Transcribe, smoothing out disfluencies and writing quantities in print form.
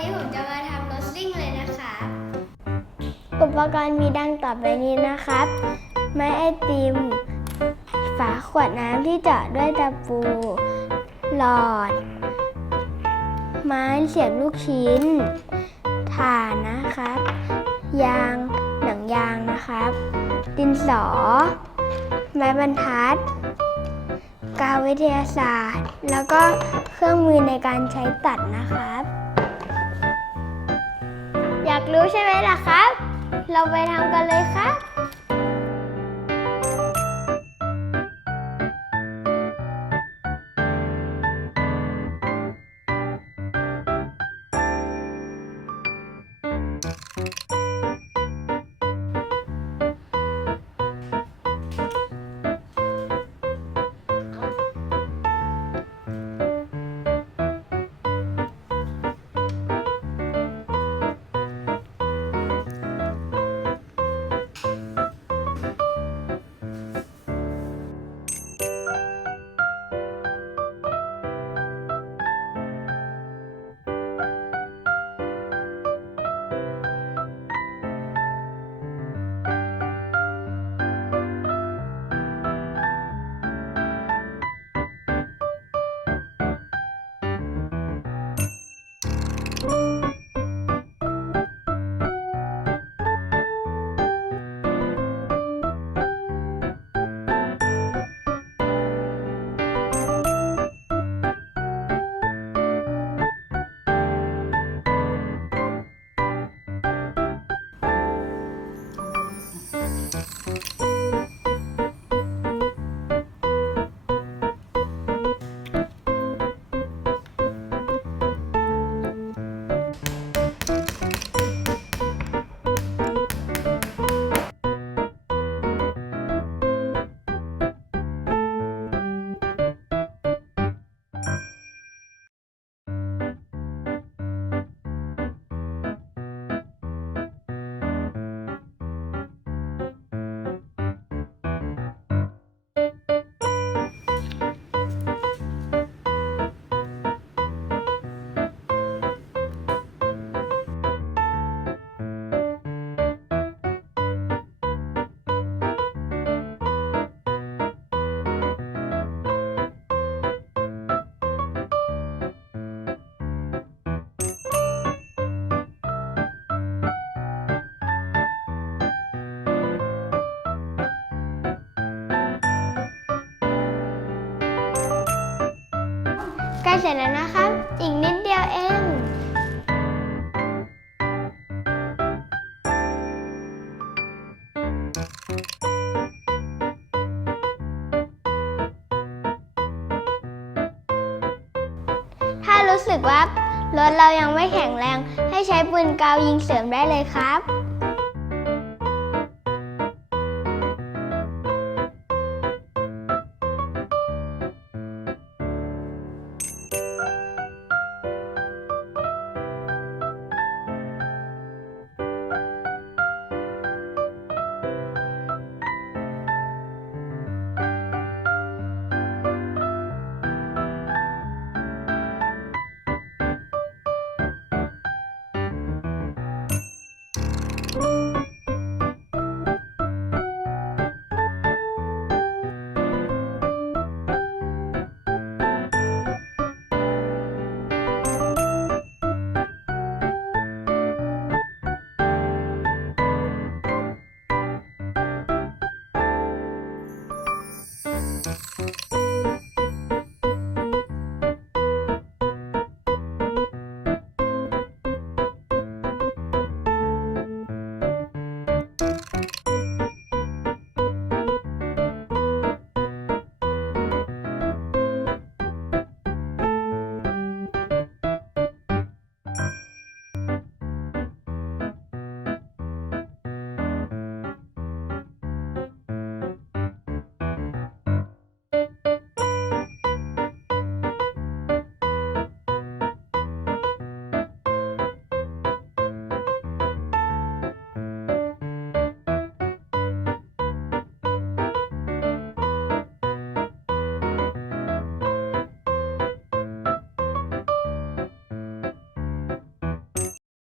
นี้ผมจะมาทำรถซิ่งเลยนะคะอุปกรณ์มีดังต่อไปนี้นะครับไม้ไอติมฝาขวดน้ำที่เจาะด้วยตะปูหลอดไม้เสียบลูกชิ้นถ่านนะครับยางหนังยางนะครับดินสอไม้บรรทัดกาววิทยาศาสตร์แล้วก็เครื่องมือในการใช้ตัดนะครับอยากรู้ใช่ไหมล่ะครับ เราไปทำกันเลยครับใกล้เสร็จแล้วนะครับ อีกนิดเดียวเองถ้ารู้สึกว่ารถเรายังไม่แข็งแรงให้ใช้ปืนกาวยิงเสริมได้เลยครับ